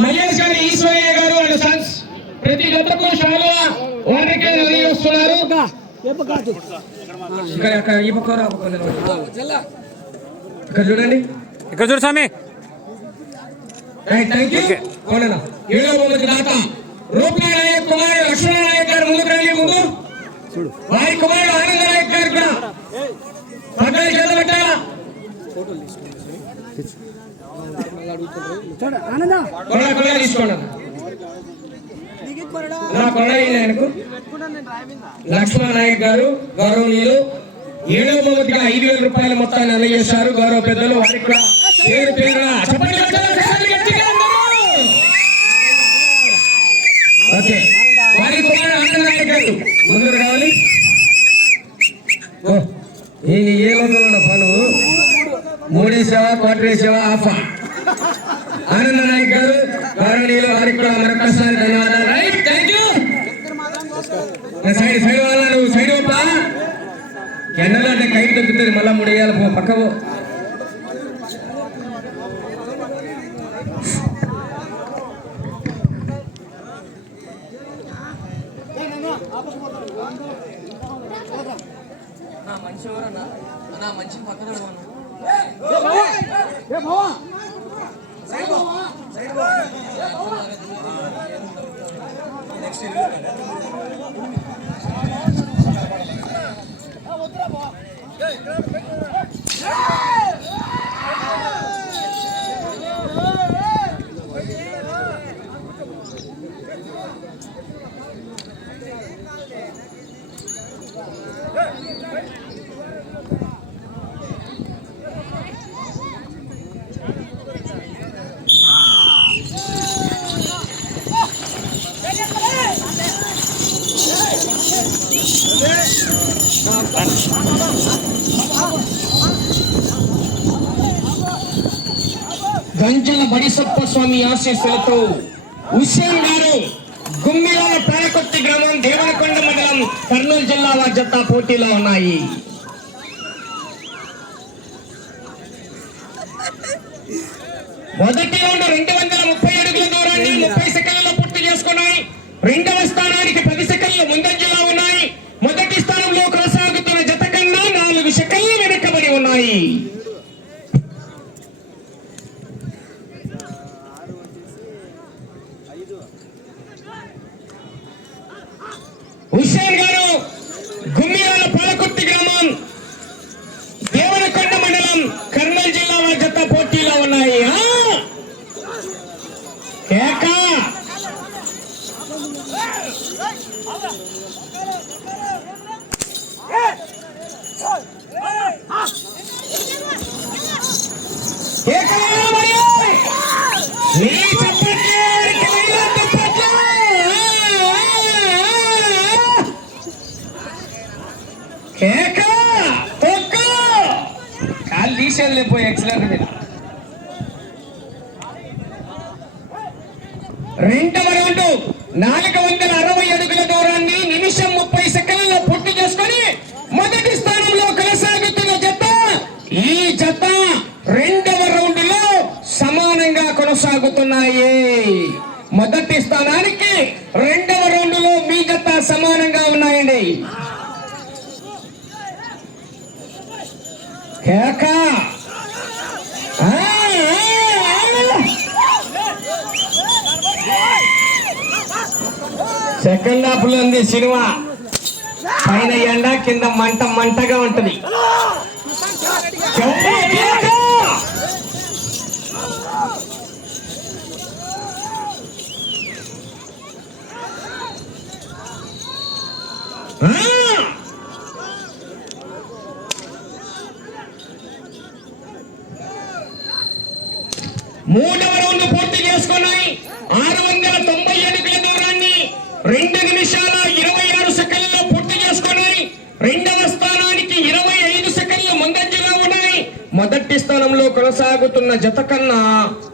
మహేష్ గారి ఈశ్వరయ్య గారు and Sons ప్రతి శాలువ వారికి వస్తున్నారు. ఇక్కడ చూడండి. ఇక్కడ చూడు స్వామి. రైట్ థ్యాంక్ యూ అవునన్నా ఏడో బొమ్మకి దాత. రూపా నాయక్ కుమార్ లక్ష్మణ నాయక్ గారు ముందుకు రండి ముందు. వారి కుమారుడు ఆనంద నాయక్ గారు కూడా. పక్కన చేత పెట్టాలా? కొరడా తీసుకోండి అన్న. నా కొరడా ఇయ్యండి ఆయనకు లక్ష్మణ నాయక్ గారు గౌరవనీయులు ఏడవ బహుమతిగా ఐదు వేల రూపాయల మొత్తాన్ని అందజేశారు. గౌరవ పెద్దలు వారికి కూడా పేరు పేరున. ఓకే. వారి కుమారుడు గారు. ఓ, ఈ ఏ లోకంలో పను మూడీ సేవ క్వార్టరీ సేవ ఆఫా ఆనంద నాయక్ గారు గౌరవనీయులు వారికి కూడా మరొకసారి ధన్యవాదాలు. Right thank you side side వాళ్ళ నువ్వు సైడ్ ఒప్పా ఎండలో అంటే కైట్ తగ్గుతుంది మళ్ళా ముడియాలి పో పక్క పో. நெக்ஸ்ட் అయ్యప్ప స్వామి ఆశీస్సులతో హుస్సేన్ గారు గుమ్మిలోని పేరకొత్తి గ్రామం దేవనకొండ మండలం కర్నూలు జిల్లాల వారి జత పోటీలో ఉన్నాయి. మొదటి రౌండ్ రెండు వందల ముప్పై అడుగుల దూరాన్ని ముప్పై సెకండ్లలో పూర్తి చేసుకున్నాయి. రెండవ స్థానానికి పది సెకండ్లు ముందంజలో ఉన్నాయి. మొదటి స్థానంలో కొనసాగుతున్న జత కన్నా నాలుగు సెకండ్లు వెనుకబడి ఉన్నాయి. హుస్సేన్ గారు గుమ్మియాల పాలకుర్తి గ్రామం దేవనకొండ మండలం కర్నూలు జిల్లా వారి జత పోటీలో ఉన్నాయి ఆ! కేక కేక మరి! నీ చప్పట్లు, వారికి నీళ్ళ చప్పట్లు! కేక తొక్క కాలు తీసేది లేకపోయి ఎక్సలెంట్ మీద. రెండవ రౌండ్. నాలుగు వందల అరవై అడుగుల దూరాన్ని నిమిషం ముప్పై సెకండ్లలో పూర్తి చేసుకొని మొదటి స్థానంలో కొనసాగుతున్న జత ఈ జత రెండవ రౌండ్లో సమానంగా కొనసాగుతున్నాయి. మొదటి స్థానానికి రెండవ రౌండ్లో మీ జత సమానంగా ఉన్నాయండి. కేకా. సెకండ్ హాఫ్లో ఉంది సినిమా. పైన ఎండ కింద మంట మంటగా ఉంటది. చెప్పు, కేక! ఆ! మూడవ రౌండ్ పూర్తి చేసుకున్నాయి ఆరు వందల తొంభై అడుగుల దూరాన్ని రెండు నిమిషాల ఇరవై ఆరు సెకండ్లలో పూర్తి చేసుకున్నాయి రెండవ స్థానానికి ఇరవై ఐదు సెకండ్లు ముందంజలో ఉన్నాయి. మొదటి స్థానంలో కొనసాగుతున్న జత కన్నా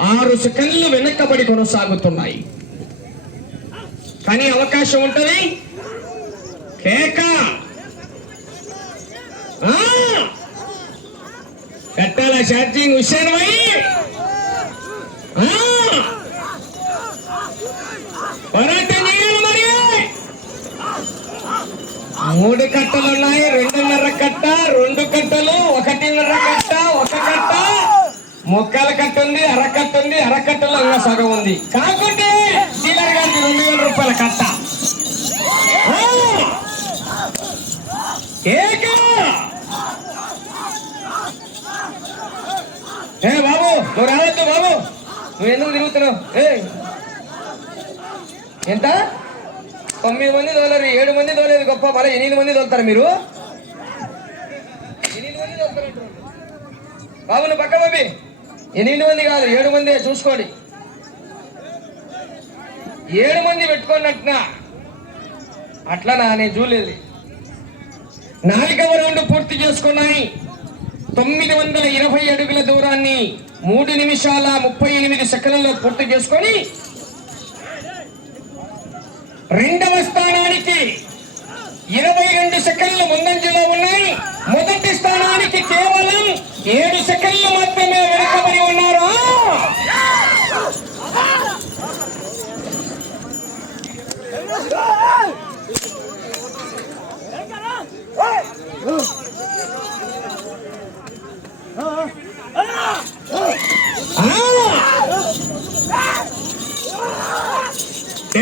ఆరు సెకండ్లు వెనక్కబడి కొనసాగుతున్నాయి. కానీ అవకాశం ఉంటుంది. కేక. ఆ! కట్టాల ఛార్జింగ్ హుషారు మూడు కట్టలు ఉన్నాయి రెండున్నర కట్ట రెండు కట్టలు ఒకటిన్నర కట్ట ఒక కట్ట. మొక్కల కట్ట ఉంది అరకట్ట ఉంది అరకట్టలో ఇంకా సగం ఉంది. కాకుంటే డీలర్ గారికి రెండు వేల రూపాయల కట్ట. బాబు నువ్వు రావద్దు బాబు. నువ్వు ఎందుకు తిరుగుతున్నావు ఏ ఎంత? తొమ్మిది మంది తోలరు. ఏడు మంది తోలేదు గొప్ప మళ్ళీ ఎనిమిది మంది తోలుతారు మీరు. ఎనిమిది మంది తోలుతారు బాబు నువ్వు పక్క బాబి ఎనిమిది మంది కాదు ఏడు మంది చూసుకోండి. ఏడు మంది పెట్టుకోండి అంటున్నా. అట్లా నేను చూడలేదు. నాలుగవ రౌండ్ పూర్తి చేసుకున్నాయి. తొమ్మిది వందల ఇరవై అడుగుల దూరాన్ని మూడు నిమిషాల ముప్పై ఎనిమిది సెకండ్లలో పూర్తి చేసుకొని రెండవ స్థానానికి ఇరవై రెండు సెకండ్లు ముందంజలో ఉన్నాయి. మొదటి స్థానానికి కేవలం ఏడు సెకండ్లు మాత్రమే వెనుకబడి ఉన్నారా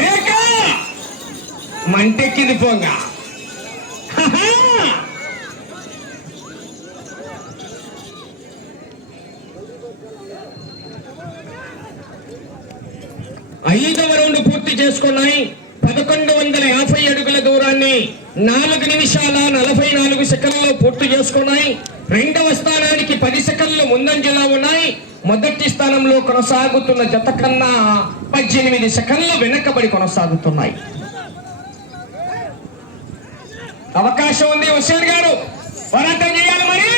ఏక! మంటెక్కింది పోంగ ఐదవ రౌండ్ పూర్తి చేసుకున్నాయి పదకొండు వందల యాభై అడుగుల దూరాన్ని నాలుగు నిమిషాల నలభై నాలుగు సెకండ్లో పూర్తి చేసుకున్నాయి. రెండవ స్థానానికి పది సెకండ్లు ముందంజలో ఉన్నాయి. మొదటి స్థానంలో కొనసాగుతున్న జత కన్నా పద్దెనిమిది సెకండ్లు వెనకబడి కొనసాగుతున్నాయి. అవకాశం ఉంది హుషేర్ గారు. పోరాటం చేయాలి మరి.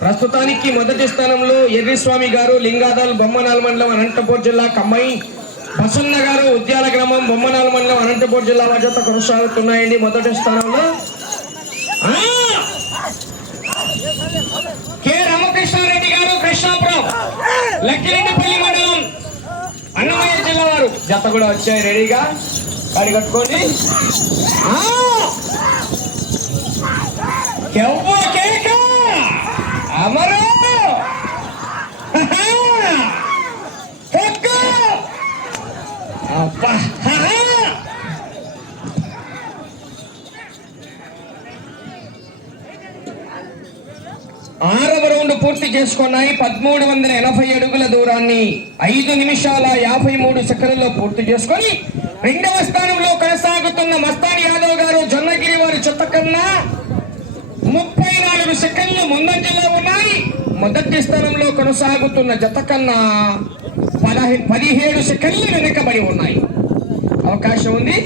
ప్రస్తుతానికి మొదటి స్థానంలో ఎర్రిస్వామి గారు లింగాదాల్ బొమ్మనాల్ మండలం అనంతపూర్ జిల్లా కమ్మాయి బసన్న గారు ఉద్యాల గ్రామం బొమ్మనాల మండలం అనంతపూర్ జిల్లా మధ్యత కొనసాగుతున్నాయండి. మొదటి స్థానంలో. కె రామకృష్ణారెడ్డి గారు కృష్ణాపురం లక్కిరెడ్డిపల్లి మండలం అన్నమయ్య జిల్లా వారు. జత కూడా వచ్చాయి రెడీగా. కాడి కట్టుకోండి. ఆరవ రౌండ్ పూర్తి చేసుకున్నాయి. పదమూడు వందల ఎనభై అడుగుల దూరాన్ని ఐదు నిమిషాల యాభై మూడు సెకండ్లలో పూర్తి చేసుకొని రెండవ స్థానంలో కొనసాగుతున్న మస్తాన్ యాదవ్ గారు జొన్నగిరి వారి చెత్త కన్నా ముప్పై నాలుగు సెకండ్లు ముందంజలో ఉన్నాయి. మొదటి స్థానంలో కొనసాగుతున్న జత కన్నా పదహే పదిహేడు సెకండ్లు వెనుకబడి ఉన్నాయి. అవకాశం ఉంది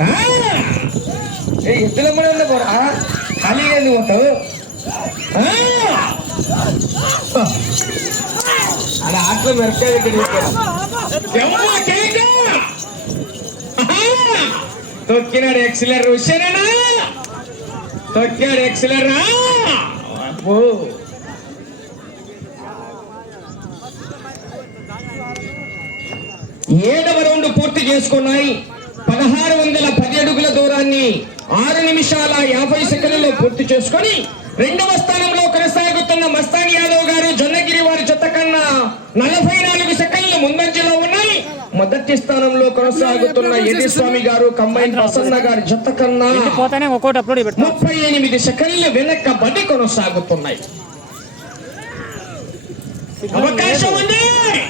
ఆ! కూడా ఎద్దుల కూడా ఖాళీగా ఎందుకు ఉంటావు ఆ! అలా ఆటలో మెరకాయ తొక్కినాడు ఎక్సిలర్ వచ్చానా తొక్కాడు ఎక్సలర్ అబ్బో ఏడవ రౌండ్ పూర్తి చేసుకున్నాయి. పదహారు వందల పది అడుగుల దూరాన్ని ఆరు నిమిషాల యాభై సెకండ్లలో పూర్తి చేసుకొని రెండవ స్థానంలో కొనసాగుతున్న మస్తాన్ యాదవ్ గారు జొన్నగిరి వారి చెత్త కన్నా నలభై నాలుగు సెకండ్లు ముందంజలో ఉన్నాయి. మొదటి స్థానంలో కొనసాగుతున్న ఎడిస్వామి గారు కంబైన్ ప్రసన్న గారి చెత్త కన్నా ముప్పై ఎనిమిది సెకండ్లు వెనకబడి కొనసాగుతున్నాయి. అవకాశం ఉంది.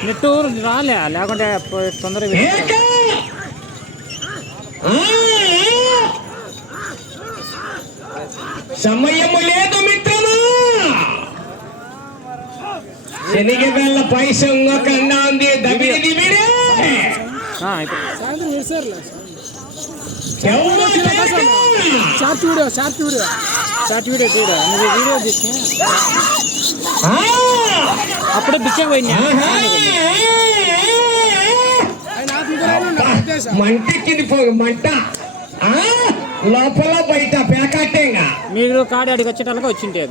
నెట్ రాలే లేకుంటే తొందరగా! సమయము లేదు మిత్రమా శనిగ వెళ్ళ పైస కన్నా ఉంది దబిడి దిబిడే. ఎవరు? Short video short video. Short video చూడు నువ్వు వీడియో తీసి! అప్పుడే బిచ్చం పోయింది మంట! లోపల బయట పేకాటేగా మీరు కాడి అడిగి వచ్చేటానికి వచ్చింటే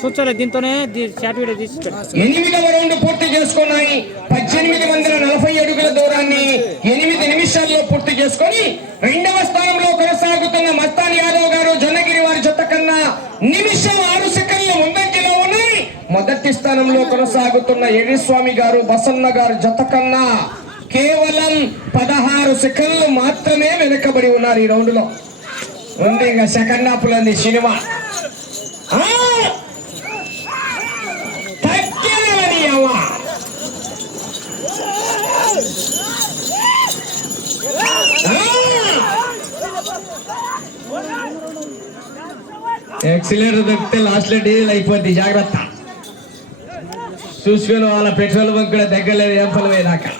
చూచలే దీంతోనే షార్ట్ వీడియో తీసి ఎనిమిదవ రౌండ్ పూర్తి చేసుకున్నాయి. పద్దెనిమిది వందల నలభై అడుగుల దూరాన్ని ఎనిమిది నిమిషాల్లో పూర్తి చేసుకొని రెండవ స్థానంలో కొనసాగుతున్న మస్తాన్ యాదవ్ గారు జొన్నగిరి వారి జత కన్నా నిమిషం ఆరు సెకండ్లు ముందంజలో ఉన్నాయి మొదటి స్థానంలో కొనసాగుతున్న ఎడిస్వామి గారు బసన్న గారు జత కన్నా కేవలం పదహారు సెకండ్లు మాత్రమే వెనుకబడి ఉన్నారు ఈ రౌండ్లో ఉంది ఇంకా సెకండ్ హాఫ్లో ఉంది సినిమా ఆ! అవ్వ. ఎక్సిలేటర్ దొరికితే లాస్ట్లో డీజిల్ అయిపోద్ది. జాగ్రత్త. చూసుకొని వాళ్ళ పెట్రోల్ బంక్ కూడా దగ్గరలేదు ఏం ఫలం దాకా.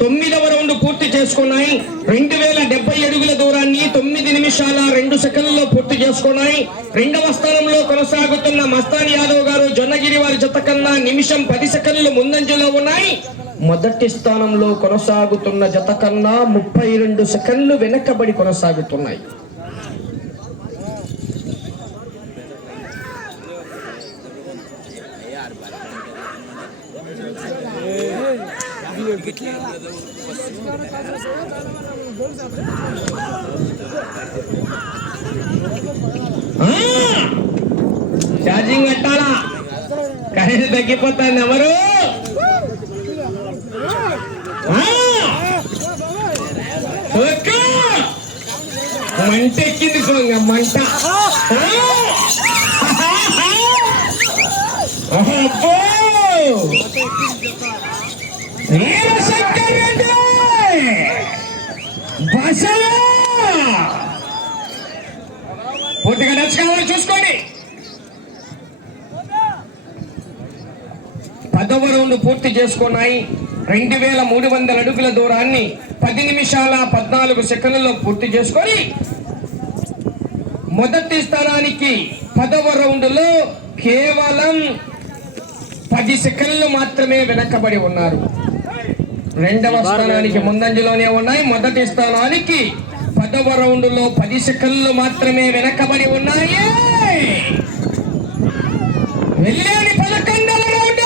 తొమ్మిదవ రౌండ్ పూర్తి చేసుకున్నాయి. రెండు వేల డెబ్బై అడుగుల దూరాన్ని తొమ్మిది నిమిషాల రెండు సెకండ్లలో పూర్తి చేసుకున్నాయి. రెండవ స్థానంలో కొనసాగుతున్న మస్తాన్ యాదవ్ గారు జొన్నగిరి వారి జత కన్నా నిమిషం పది సెకండ్లు ముందంజలో ఉన్నాయి. మొదటి స్థానంలో కొనసాగుతున్న జత కన్నా ముప్పై రెండు సెకండ్లు వెనకబడి కొనసాగుతున్నాయి. ఛార్జింగ్ పెట్టాలా? కరెంట్ తగ్గిపోతాను ఎవరు! మంట ఎక్కింది సోంగ మంట! అబ్బో! బసవా పూర్తిగా డచ్ కావాలి చూసుకోండి. పదవ రౌండ్ పూర్తి చేసుకున్నాయి. రెండు వేల మూడు వందల అడుగుల దూరాన్ని పది నిమిషాల పద్నాలుగు సెకండ్లలో పూర్తి చేసుకొని మొదటి స్థానానికి పదవ రౌండ్లో కేవలం పది సెకండ్లు మాత్రమే వెనకబడి ఉన్నారు. రెండవ స్థానానికి ముందంజలోనే ఉన్నాయి. మొదటి స్థానానికి పదవ రౌండ్లో పది సెకండ్లు మాత్రమే వెనకబడి ఉన్నాయి. వెళ్ళాని పదకొండవ రౌండ్.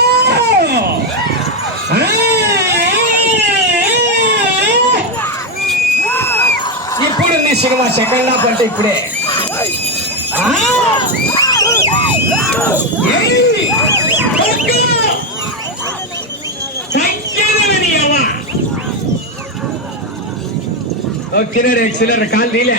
ఇప్పుడు మీ సినిమా సెకండ్ హాఫ్ అంటే ఇప్పుడే. ఏయ్! కొట్టు! తగ్గేదేమని అవ్వ! ఓకేనాడు ఎక్సిలర్ కాల్ నీలే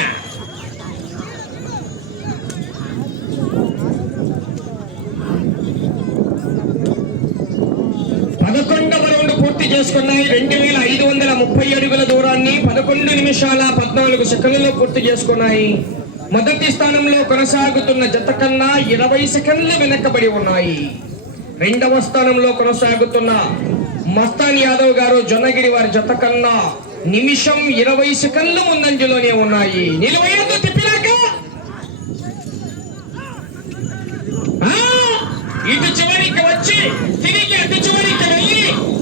పదకొండవ రౌండ్ పూర్తి చేసుకున్నాయి. రెండు వేల ఐదు వందల ముప్పై అడుగుల దూరాన్ని పదకొండు నిమిషాల పద్నాలుగు సెకండ్లలో పూర్తి చేసుకున్నాయి. మొదటి స్థానంలో కొనసాగుతున్న జత కన్నా ఇరవై సెకండ్లు వెనకబడి ఉన్నాయి. రెండవ స్థానంలో కొనసాగుతున్న మస్తాన్ యాదవ్ గారు జొన్నగిరి వారి జత కన్నా నిమిషం ఇరవై సెకండ్లు ముందంజలోనే ఉన్నాయి. నిలవయ్యతో తిప్పినాక. ఆ! ఇటు చివరికి వచ్చి తిరిగి అటు చివరికి వెళ్ళి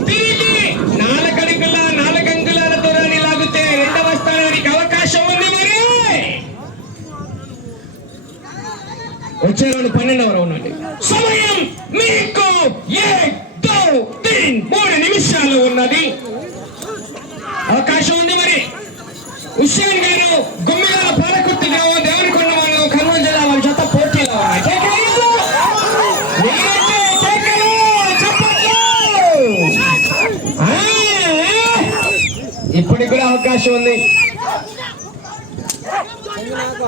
తిరిగి నాలుగడుగుల నాలుగంగుళాల దూరాన్ని లాగితే రెండవ స్థానానికి అవకాశం ఉంది మరి. వచ్చే రౌండ్ పన్నెండవ రౌండ్ అండి. సమయం మీకు ఏక్, దో, తీన్, మూడు నిమిషాలు ఉన్నది అవకాశం ఉంది మరి హుస్సేన్ గారు గుమ్మిగాల పాలకుర్తి గ్రామం దేవరకొండ మండలం కర్నూలు జిల్లా వారి జత పోటీలో ఉన్నాయి కేకలు! నిలబడి కేకలు! చప్పట్లు! ఆ! ఇప్పటికి కూడా అవకాశం ఉంది.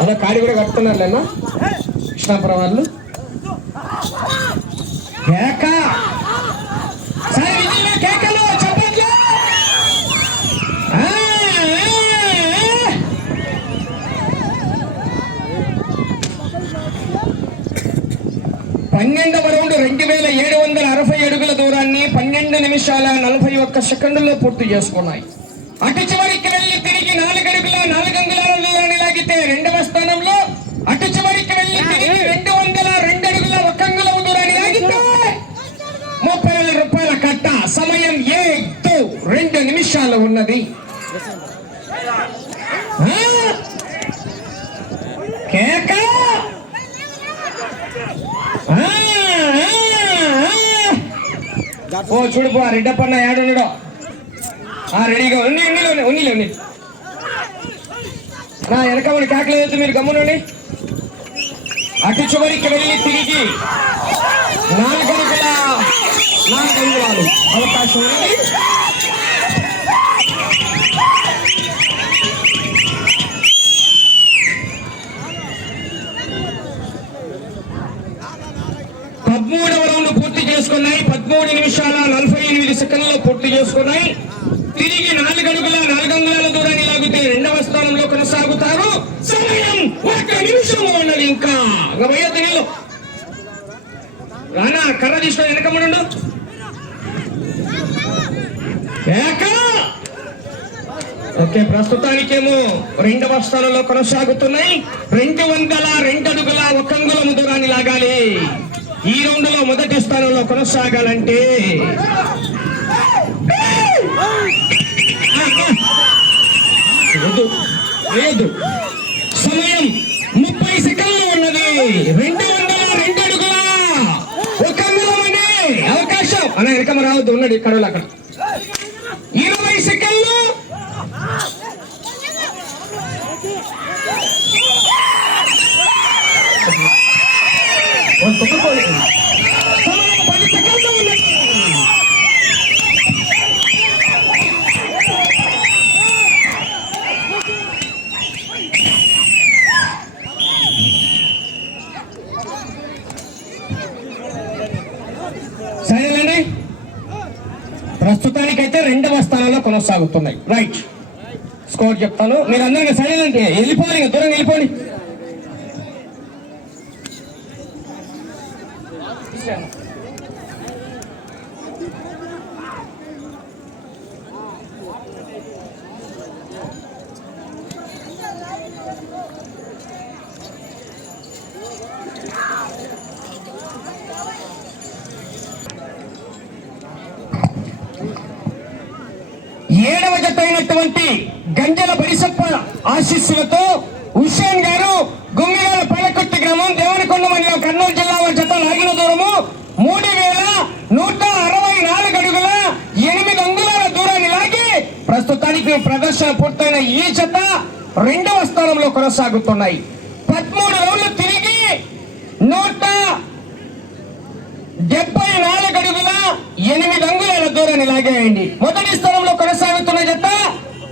అదే కాడి కూడా కట్టుకున్నారు లేనా కృష్ణాపురం వాళ్ళు కేక! సరే విజయ్ కేకలు చప్పట్లు! పన్నెండవ రౌండ్ రెండు వేల ఏడు వందల అరవై అడుగుల దూరాన్ని పన్నెండు నిమిషాల నలభై ఒక్క సెకండ్లో పూర్తి చేసుకున్నాయి. అటు చివరికి చివరికి నాలుగడుగుల నాలుగంగుళాల దూరాన్ని లాగితే రెండవ స్థానంలో అటు చివరికి వెళ్ళి తిరిగి రెండు వందల రెండు అడుగుల ఒకంగుళం దూరాన్ని లాగితే ముప్పై వేల రూపాయల కట్ట. సమయం ఏడు రెండు నిమిషాలు ఉన్నది. కేక? ఓ చూడుపో రెడ్డప్పన్న ఏడున్నాడో రెడీగా ఉన్నాయి ఉన్నాయి ఉన్నాయి ఉన్నాయి నా వెనక వాళ్ళు కేకలేదు మీరు గమ్మునండి అటు చివరికి వెళ్ళి తిరిగి నాలుగడుగుల నాలుగడుగులాలు అవకాశం ఉంది. పదమూడవ రౌండ్ పూర్తి చేసుకున్నాయి. పదమూడు నిమిషాల నలభై ఎనిమిది సెకండ్లో పూర్తి చేసుకున్నాయి. తిరిగి నాలుగు అడుగుల నాలుగు అంగుళాల దూరాన్ని లాగితే రెండవ స్థానంలో కొనసాగుతారు. సమయం ఒక్క నిమిషం ఉన్నది ఇంకా. ఇంకా నీళ్ళు రానా కర్ర తీసుకో వెనకమ్మడు ఓకే ప్రస్తుతానికేమో రెండవ స్థానంలో కొనసాగుతున్నాయి. రెండు వందల రెండు అడుగుల ఒక అంగుళం దూరాన్ని లాగాలి. ఈ రౌండ్లో మొదటి స్థానంలో కొనసాగాలంటే లేదు. సమయం ముప్పై సెకండ్లు ఉన్నది. రెండు వందల రెండు అడుగుల ఒక అంగుళం అవకాశం. అన్న వెనకమ రావద్దు. ఉన్నాడు ఇక్కడ అక్కడ. ఇరవై సెకండ్లు. సమయం పది సెకండ్లు ఉన్నది సరేనండి ప్రస్తుతానికైతే రెండవ స్థానంలో కొనసాగుతున్నాయి. రైట్ స్కోర్ చెప్తాను. మీరు అందరికీ సైలెంట్ వెళ్ళిపోవాలి దూరం వెళ్ళిపోండి. Yeah జత అయినటువంటి గంజల బడిసప్ప ఆశీస్సులతో హుస్సేన్ గారు గుమ్మిరాల పల్లకొట్టి గ్రామం దేవనకొండ మండలం కర్నూలు జిల్లా వారి జత లాగిన దూరము మూడు వేల నూట అరవై నాలుగు అడుగుల ఎనిమిది అంగుళాల దూరాన్ని లాగి ప్రస్తుతానికి ప్రదర్శన పూర్తయిన ఈ జత రెండవ స్థానంలో కొనసాగుతున్నాయి. పదమూడు రౌండ్లు తిరిగి నూట డెబ్బై నాలుగు అడుగుల ఎనిమిది అంగుళాల దూరాన్ని లాగేయండి. మొదటి స్థానంలో కొనసాగుతున్న జత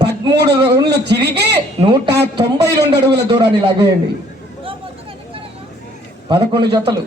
పదమూడు రౌండ్లు తిరిగి నూట తొంభై రెండు అడుగుల దూరాన్ని లాగేయండి. పదకొండు జతలు.